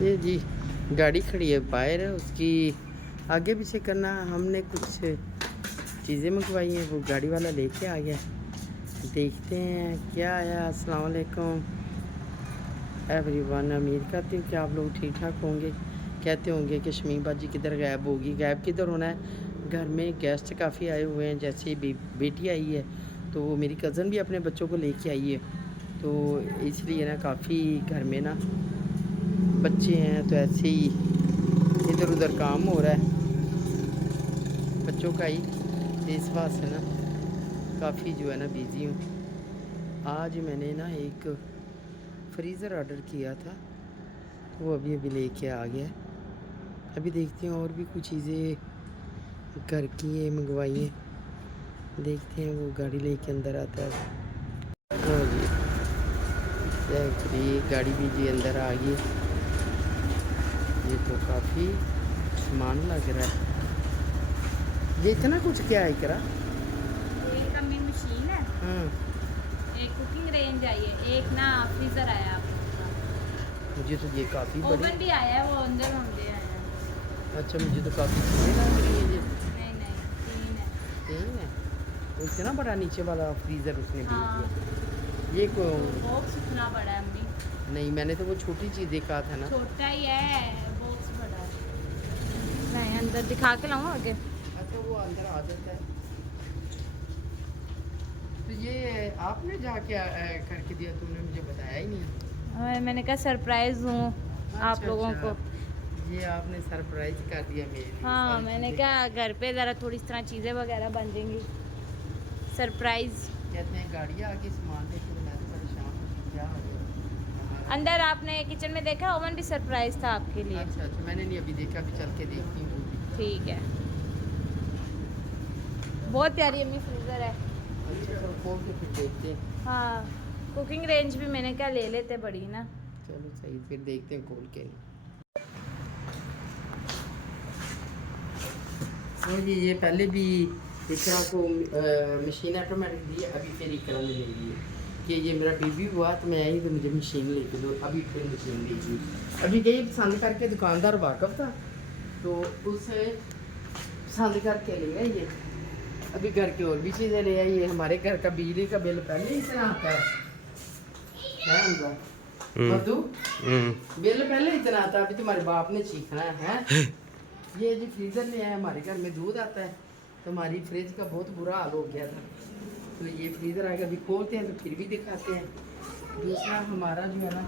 ये जी गाड़ी खड़ी है बाहर, उसकी आगे पीछे करना। हमने कुछ चीज़ें मंगवाई हैं, वो गाड़ी वाला लेके आ गया। देखते हैं क्या आया। अस्सलाम वालेकुम एवरीवन। उम्मीद करती हूँ कि आप लोग ठीक ठाक होंगे। कहते होंगे कि शमीम बाजी किधर गायब होगी। गायब किधर होना है, घर में गेस्ट काफ़ी आए हुए हैं। जैसे बेटी आई है तो वो मेरी कज़न भी अपने बच्चों को लेके आई है, तो इसलिए ना काफ़ी घर में ना बच्चे हैं, तो ऐसे ही इधर उधर काम हो रहा है बच्चों का ही। तो इस बात से ना काफ़ी जो है ना बिज़ी हूँ। आज मैंने ना एक फ्रीज़र ऑर्डर किया था, वो अभी अभी लेके आ गया। अभी देखते हैं और भी कुछ चीज़ें घर की ये मंगवाई हैं, देखते हैं वो गाड़ी लेके अंदर आता है। हाँ जी, ये गाड़ी भी जी अंदर आ गई। ये तो काफ़ी सामान लग रहा है। ये इतना कुछ क्या है करा? एक कमी मशीन है, एक कुकिंग रेंज आई है, एक ना फ्रीजर आया आप लोगों का। मुझे तो ये काफ़ी बड़ी। ओवन भी आया है, वो अंदर होंगे आया है। अच्छा, मुझे तो काफ़ी चीज़ें लग रही है ये। नहीं नहीं, 3 है। 3 है? वो इतना बड़ा नीचे वाला फ्रीज़र उसने भेज हाँ, दिया। ये को बॉक्स इतना बड़ा है अम्मी। नहीं, मैंने तो वो छोटी चीज़ देखा था ना। छोटा ही है, बॉक्स बड़ा है। मैं अंदर दिखा के लाऊं आगे। अच्छा, वो अंदर आ जाता है। तो ये आपने जाके करके दिया, तुमने मुझे बताया ही नहीं। मैंने कहा सरप्राइज दूँ आप अच्छा लोगों अच्छा, को। ये आपने सरप्राइज कर दिया मेरे लिए। हाँ, सारी मैंने चीज़ें कहा घर पे ज़रा थोड़ी इस तरह चीज़ें वगैरह बन जाएंगी। सरप्राइज। कहते हैं गाड़ी आके सामान लेके, तो मैं तो परेशान हूँ क्या हो गया। अंदर आपने किचन में देखा, ओवन भी सरप्राइज था आपके लिए। अच्छा अच्छा, मैंने नहीं अभी देखा, अभी चल के देखती हूँ। ठीक है, बहुत प्यारी अम्मी फ्रीज़र है। अच्छा, चलो खोल के फिर देखते हैं। हाँ, कुकिंग रेंज भी मैंने क्या ले लेते बड़ी ना। चलो सही, फिर देखते हैं खोल के। तो ये पहले भी इकरा को मशीन ऑटोमेटिक दी, अभी फिर इकरा ने ले ली कि ये मेरा बेबी हुआ तो मैं आई तो मुझे मशीन लेके दो। अभी फिर मशीन ले ली। अभी गई पसंद करके, दुकानदार वाकफ था तो उसे पसंद करके ले आई ये। अभी घर की और भी चीज़ें ले आई है। हमारे घर का बिजली का बिल पहले ही इतना आता है हमका मधु, बिल पहले इतना आता है। अभी तुम्हारे बाप ने सीखना है। ये जी फ्रीज़र ले आया, हमारे घर में दूध आता है तो हमारी फ्रिज का बहुत बुरा हाल हो गया था। तो ये फ्रीज़र आएगा, अभी खोलते हैं तो फिर भी दिखाते हैं। दूसरा हमारा जो है ना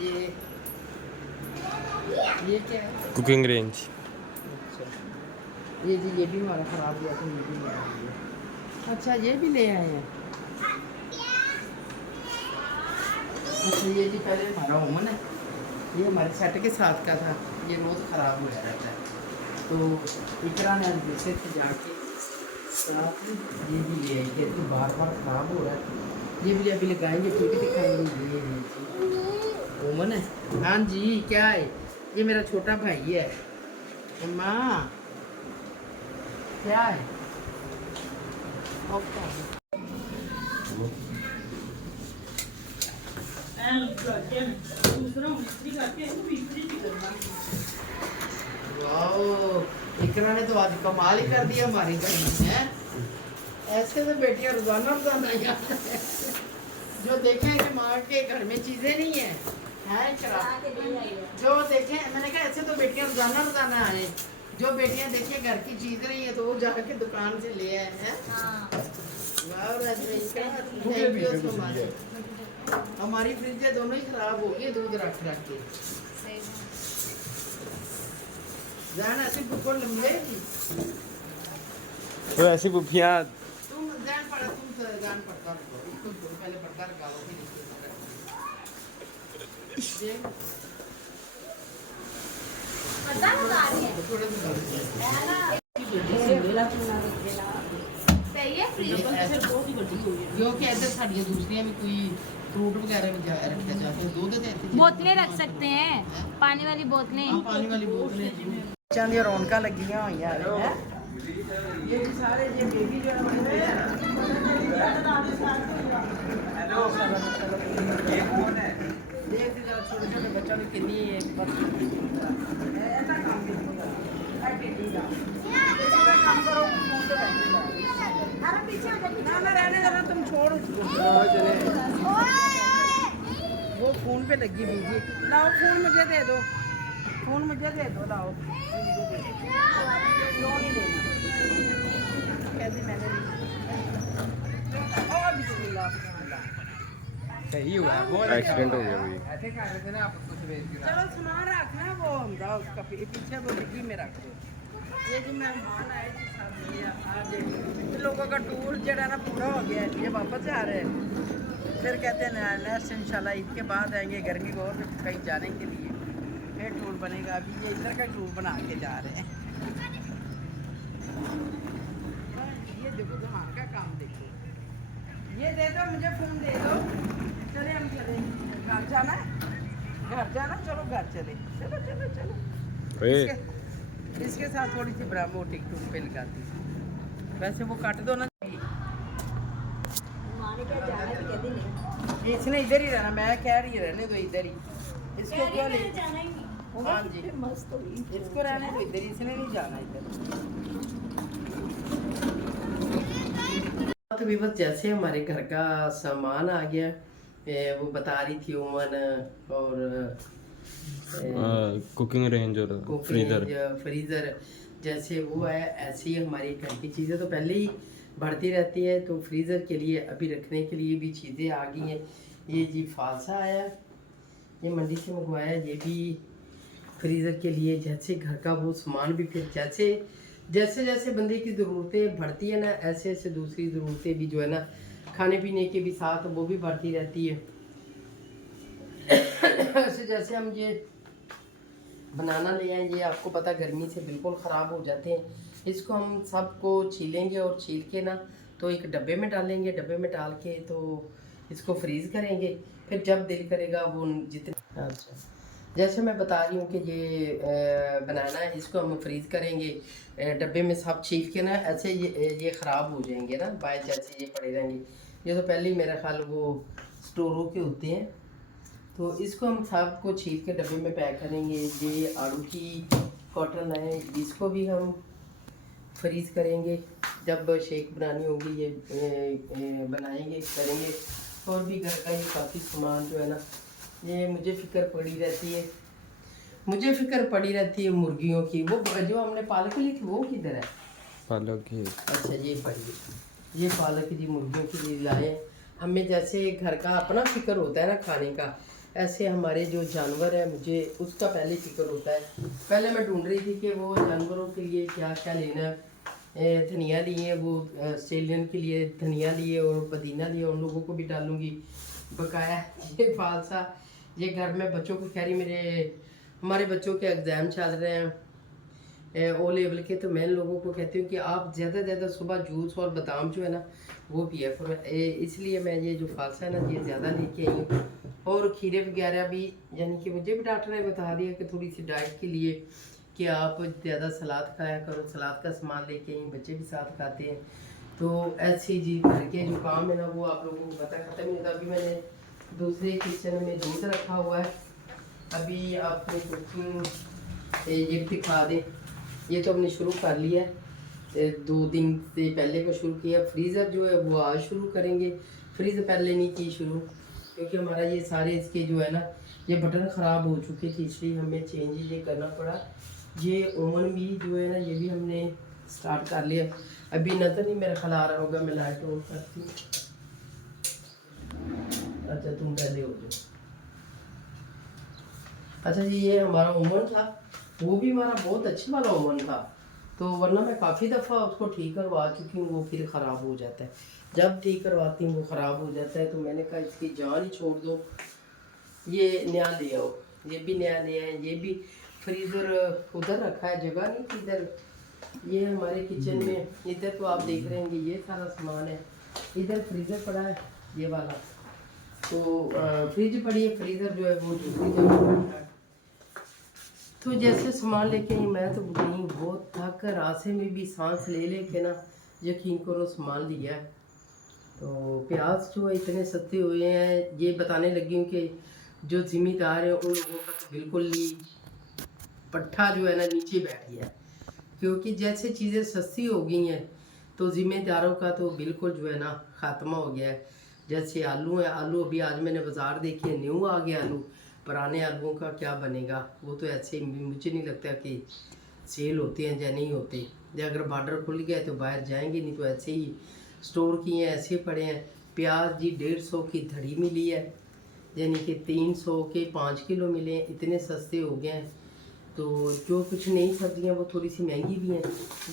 ये क्या है, कुकिंग रेंज। अच्छा ये जी ये भी हमारा ख़राब हुआ तो ये भी ले आए। अच्छा, ये भी ले आए हैं। अच्छा, ये जी पहले हमारा ओवन है, ये हमारे सेट के साथ का था, ये रोज़ ख़राब हो रहता है। तो इकरा ने दूसरे से जाके साथ ये भी ले आई थे, तो बार बार ख़राब हो रहा है। ये भी अभी लगाएंगे फिर भी दिखाएंगे। ये ओवन है। हाँ जी, क्या है, ये मेरा छोटा भाई है। माँ क्या है, इकरा ने तो आज कमाल ही कर दिया हमारी घर में है। ऐसे तो बेटियां रोजाना रोजाना जो देखें कि माँ के घर में चीजें नहीं है, इकरा जो देखें, मैंने कहा ऐसे तो बेटियां रोजाना रोजाना आए। जो बेटियां देखें घर की चीज नहीं है तो वो जाके दुकान से ले आए हैं। हमारी फ्रिजें दोनों ही खराब हो गई दूध रख रख के। जान ऐसे बुकों लंबेगी तो ऐसी बुफियाँ तुम जान पड़ा, तुम जान पड़ता इसको पहले पड़ता रखाओ फिर इसको पता लगा रही है थोड़ा सा सही है फ्रीजर। जो कि इधर साड़ियाँ दूसरियाँ भी कोई फ्रूट वगैरह भी रखे जाते हैं, दूध देते हैं। बोतलें रख सकते हैं, पानी वाली बोतलें। हाँ, पानी वाली बोतलें बच्चों दी रौनक लगियां हुई हैं। ये भी सारे ये बेबी जो है देख जरा छोटे छोटे बच्चों ने कितनी ऐसा काम काम करो ना ना रहने देना तुम छोड़ वो फोन पे लगी बीजी लाओ फोन मुझे दे दो लाओ क्यों नहीं देना कहती मैंने और बिस्मिल्लाह सही हुआ बहुत एक्सीडेंट हो गया भाई। ऐसे कर रहे थे ना आप कुछ बेच के चलो सामान रखना वो हमदा उसका पीछे वो डिग्गी में रख दो ये जी मेहमान आए थे सब ये आज इन लोगों का टूर जरा ना पूरा हो गया है ये वापस जा रहे हैं फिर कहते हैं नेक्स्ट इंशाल्लाह ईद के बाद आएंगे गर्मी को और कहीं जाने के लिए फिर टूर बनेगा अभी ये इधर का टूर बना के जा रहे हैं ये देखो तुम्हारा का काम देखो ये दे दो मुझे फोन दे दो चले हम चले घर जाना चलो घर चले चलो चलो चलो इसके साथ थोड़ी सी ब्राह्मो टिकटूक पे लगाती वैसे वो काट दो ना इसने इधर ही रहना मैं कह रही रहने दो इधर ही इसको क्यों ले हाँ जी इसको रहने दो इधर इसने नहीं जाना इधर तो भी बस जैसे हमारे घर का सामान आ गया वो बता रही थी उमन और कुकिंग रेंज और फ्रीज़र जैसे वो है ऐसे ही हमारी घर की चीज़ें तो पहले ही बढ़ती रहती है तो फ्रीज़र के लिए अभी रखने के लिए भी चीज़ें आ गई हैं ये जी फालसा आया ये मंडी से मंगवाया ये भी फ्रीज़र के लिए जैसे घर का वो सामान भी फिर जैसे जैसे जैसे बंदे की ज़रूरतें बढ़ती है ना ऐसे ऐसे दूसरी ज़रूरतें भी जो है ना खाने पीने के भी साथ वो भी बढ़ती रहती है ऐसे जैसे हम ये बनाना ले आए ये आपको पता गर्मी से बिल्कुल ख़राब हो जाते हैं इसको हम सबको छीलेंगे और छील के ना तो एक डब्बे में डालेंगे डब्बे में डाल के तो इसको फ्रीज़ करेंगे फिर जब दिल करेगा वो जितने अच्छा जैसे मैं बता रही हूँ कि ये बनाना है इसको हम फ्रीज़ करेंगे डब्बे में सब छील के ना ऐसे ये ख़राब हो जाएंगे ना बाय जैसे ये पड़े रहेंगे ये तो पहले ही मेरा ख्याल वो स्टोरों के होते हैं तो इसको हम सब को छील के डब्बे में पैक करेंगे ये आलू की कॉटन है इसको भी हम फ्रीज़ करेंगे जब शेक बनानी होगी ये बनाएंगे करेंगे और भी घर का ये काफ़ी सामान जो है ना ये मुझे फ़िक्र पड़ी रहती है मुर्गियों की वो जो हमने पालक ली थी वो किधर है पालक की अच्छा ये पड़ी ये पालक जी मुर्गियों के लिए लाए हमें जैसे घर का अपना फ़िक्र होता है ना खाने का ऐसे हमारे जो जानवर है मुझे उसका पहले फ़िक्र होता है पहले मैं ढूंढ रही थी कि वो जानवरों के लिए क्या क्या लेना है धनिया लिए वो ऑस्ट्रेलियन के लिए धनिया लिए और पुदीना लिए उन लोगों को भी डालूंगी बकाया ये फालसा ये घर में बच्चों को कह रही हमारे बच्चों के एग्ज़ाम चल रहे हैं ओ लेवल के तो मैं लोगों को कहती हूँ कि आप ज़्यादा से ज़्यादा सुबह जूस और बादाम जो है ना वो पिया करो इसलिए मैं ये जो फालसा है ना ये ज़्यादा लेके आई हूँ और खीरे वगैरह भी यानी कि मुझे भी डॉक्टर ने बता दिया कि थोड़ी सी डाइट के लिए कि आप ज़्यादा सलाद खाया करो सलाद का सामान लेके आई बच्चे भी साथ खाते हैं तो ऐसे जी घर के जो काम है ना वो आप लोगों को पता ख़त्म नहीं होता अभी मैंने दूसरे किचन में दूध रखा हुआ है अभी आपको कुकिंग ये दिखा दें ये तो हमने शुरू कर लिया है 2 दिन से पहले को शुरू किया फ्रीज़र जो है वो आज शुरू करेंगे फ्रीज़र पहले नहीं की शुरू क्योंकि हमारा ये सारे इसके जो है ना ये बटन ख़राब हो चुके थे इसलिए हमें चेंज ये करना पड़ा ये ओवन भी जो है ना ये भी हमने स्टार्ट कर लिया अभी नज़र नहीं मेरा ख्याल आ रहा होगा मैं लाइट ऑन करती हूँ अच्छा तुम पहले हो जाओ अच्छा जी ये हमारा ओवन था वो भी हमारा बहुत अच्छी वाला ओवन था तो वरना मैं काफ़ी दफ़ा उसको ठीक करवा चुकी हूँ वो फिर ख़राब हो जाता है जब ठीक करवाती हूँ वो ख़राब हो जाता है तो मैंने कहा इसकी जान ही छोड़ दो ये नया ले आओ ये भी नया ले आए ये भी फ्रीज़र उधर रखा है जगह नहीं थी इधर ये हमारे किचन में इधर तो आप देख रहे हैं ये सारा सामान है इधर फ्रीज़र पड़ा है ये वाला तो फ्रिज पड़ी है फ्रीज़र जो है वो दूसरी जगह है तो जैसे सामान लेके आई मैं तो नहीं बहुत थक कर रास्ते में भी सांस ले के ना यकीन करो सामान लिया है तो प्याज जो है इतने सस्ते हुए हैं ये बताने लगी हूँ कि जो जिम्मेदार है उन लोगों का तो बिल्कुल ही पट्ठा जो है ना नीचे बैठ गया है, क्योंकि जैसे चीज़ें सस्ती हो गई हैं तो जिम्मेदारों का तो बिल्कुल जो है ना ख़ात्मा हो गया है। जैसे आलू है, आलू अभी आज मैंने बाज़ार देखे, न्यू आ गया आलू, पुराने आलूओं का क्या बनेगा, वो तो ऐसे मुझे नहीं लगता कि सेल होते हैं या नहीं होते। या अगर बॉर्डर खुल गया है तो बाहर जाएंगे, नहीं तो ऐसे ही स्टोर किए हैं, ऐसे पड़े हैं। प्याज जी 150 की धड़ी मिली है, यानी कि 300 के 5 किलो मिले हैं, इतने सस्ते हो गए हैं। तो जो कुछ नई सब्जियां वो थोड़ी सी महंगी भी हैं।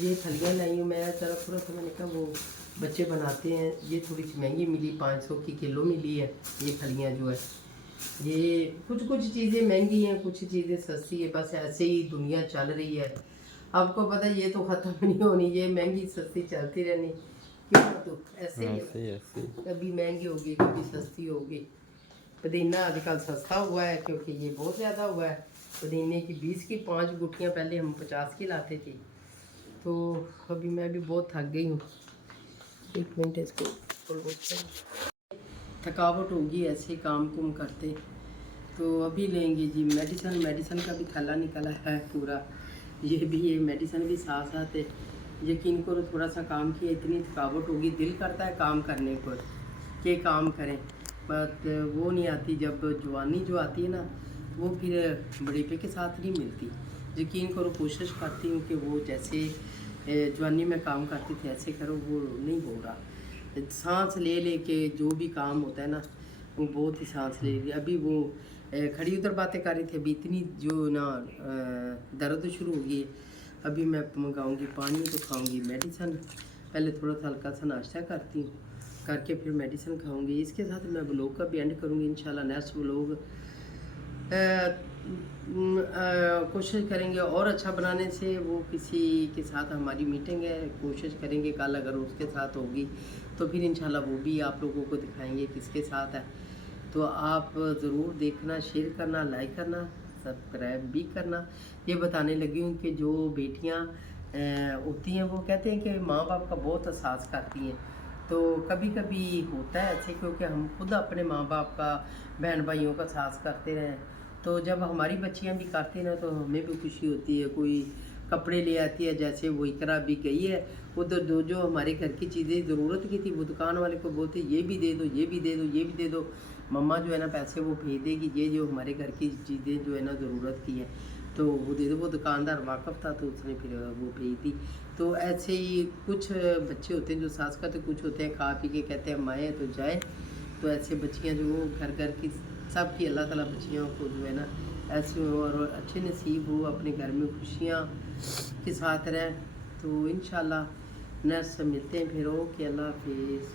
ये फलियां लाई हूँ मैं, ज़रा थोड़ा सा मैंने कहा वो बच्चे बनाते हैं, ये थोड़ी सी महंगी मिली, 500 की किलो मिली है। ये फलियां जो है, ये कुछ चीज़ें महंगी हैं, कुछ चीज़ें सस्ती है, बस ऐसे ही दुनिया चल रही है। आपको पता है ये तो ख़त्म नहीं होनी, ये महंगी सस्ती चलती रहनी, क्यों तो ऐसे ही ऐसे ही ऐसे ही। कभी महंगी होगी कभी सस्ती होगी। पुदीना आजकल सस्ता हुआ है क्योंकि ये बहुत ज़्यादा हुआ है। पुदीने की 20 की 5 गुठियाँ पहले हम 50 की लाते थे। तो अभी मैं भी बहुत थक गई हूँ। एक मिनट इसको थकावट होगी ऐसे काम कुम करते। तो अभी लेंगे जी मेडिसन का भी थैला निकला है पूरा, ये मेडिसन भी साथ साथ है। यकीन करो थोड़ा सा काम किया इतनी थकावट होगी, दिल करता है काम करने को कि काम करें, बट वो नहीं आती। जब जवानी जो आती है ना वो फिर बुढ़ापे के साथ नहीं मिलती। यकीन करो कोशिश करती हूँ कि वो जैसे जवानी में काम करती थी ऐसे करो, वो नहीं हो रहा। सांस ले के जो भी काम होता है ना वो बहुत ही सांस ले रही। अभी वो खड़ी उधर बातें कर रही थी, अभी इतनी जो ना दर्द शुरू हो गई है। अभी मैं मंगाऊंगी पानी तो खाऊंगी मेडिसन, पहले थोड़ा सा हल्का सा नाश्ता करती हूँ, करके फिर मेडिसिन खाऊंगी। इसके साथ मैं व्लॉग का भी एंड करूँगी इंशाल्लाह। नेक्स्ट व्लॉग कोशिश करेंगे और अच्छा बनाने से। वो किसी के साथ हमारी मीटिंग है, कोशिश करेंगे कल अगर उसके साथ होगी तो फिर इंशाल्लाह वो भी आप लोगों को दिखाएंगे किसके साथ है। तो आप ज़रूर देखना, शेयर करना, लाइक करना, सब्सक्राइब भी करना। ये बताने लगी हूँ कि जो बेटियाँ होती हैं वो कहते हैं कि माँ बाप का बहुत एहसास करती हैं। तो कभी कभी होता है ऐसे, क्योंकि हम खुद अपने माँ बाप का, बहन भाइयों का एहसास करते रहें, तो जब हमारी बच्चियाँ भी करती हैं ना तो हमें भी खुशी होती है। कोई कपड़े ले आती है, जैसे वो इकरा भी गई है उधर, जो हमारे घर की चीज़ें ज़रूरत की थी वो दुकान वाले को बोलते ये भी दे दो, ये भी दे दो, ये भी दे दो, मम्मा जो है ना पैसे वो भेज देगी, ये जो हमारे घर की चीज़ें जो है ना ज़रूरत की है तो वो दे दो। वो दुकानदार वाकफ़ था तो उसने फिर वो भेज दी। तो ऐसे ही कुछ बच्चे होते हैं जो सास करते, कुछ होते हैं खा पी के कहते हैं माए तो जाए। तो ऐसे बच्चियाँ जो घर की सब की अल्लाह ताला बच्चियों को जो है ना ऐसे और अच्छे नसीब हो, अपने घर में खुशियाँ के साथ रहें। तो इंशाल्लाह नेक्स्ट मिलते हैं फिर। ओके, अल्लाह हाफिज़।